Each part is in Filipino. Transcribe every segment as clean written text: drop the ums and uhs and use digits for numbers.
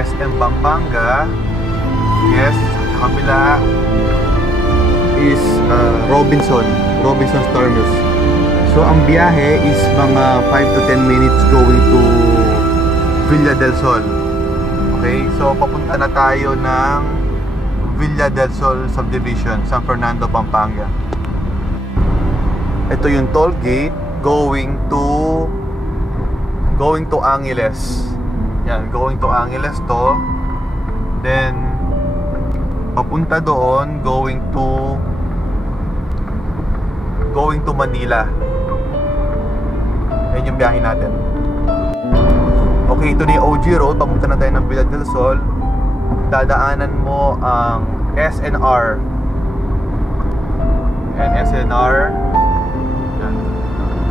SM Pampanga. Yes, sa kabila is Robinson's Terminus. So ang biyahe is mga 5 to 10 minutes going to Villa del Sol. Okay, so papunta na tayo ng Villa del Sol Subdivision, San Fernando, Pampanga. Ito yung toll gate going to Angeles. Yan, going to Angeles to. Then papunta doon going to Manila. Yan yung biyahe natin. Okay, ito na yung OG Road. Papunta na tayo ng Villa del Sol. Dadaanan mo ang SNR. Yan, SNR. Yan.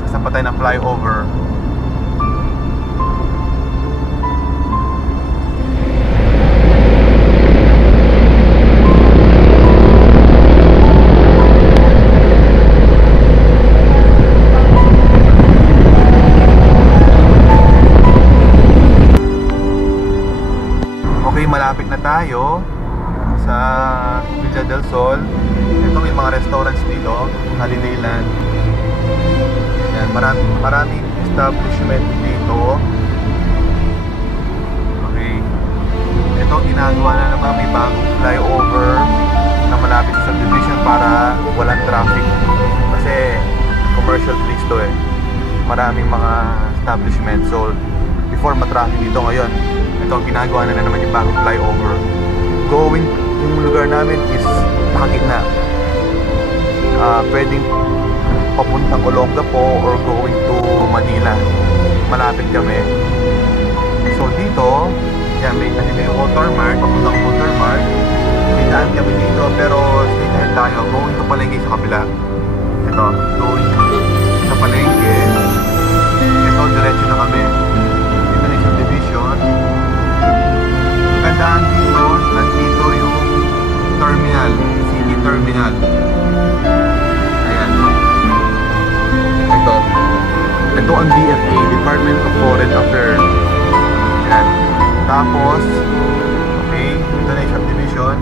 Sasampa tayo ng flyover. Malapit na tayo sa Villa del Sol. Ito may mga restaurants dito, Holiday Land. Yan, maraming establishment dito. Okay. Ito ginagawa na naman, may bagong flyover na malapit sa subdivision para walang traffic. Kasi commercial place to eh. Maraming mga establishment. So before matraffic dito ngayon, ito ginagawa na naman yung bagong flyover. Yung lugar namin is nakagitna. Pwedeng papuntang Olongapo or going to Manila. Malapit kami. So dito, yan, may Watermark, papuntang Watermark. May daan kami dito, pero straight ahead tayo. Going to Palengke sa kabila. Ito, going sa Palengke. Ito, diretso na kami. Ito na yung subdivision. Gandaan dito, nandito yung terminal, city terminal. Ayan. Ito ang DFA, Department of Foreign Affairs. Ayan. Tapos, okay, ito na yung subdivision.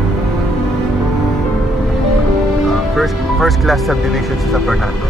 First class subdivision sa San Fernando.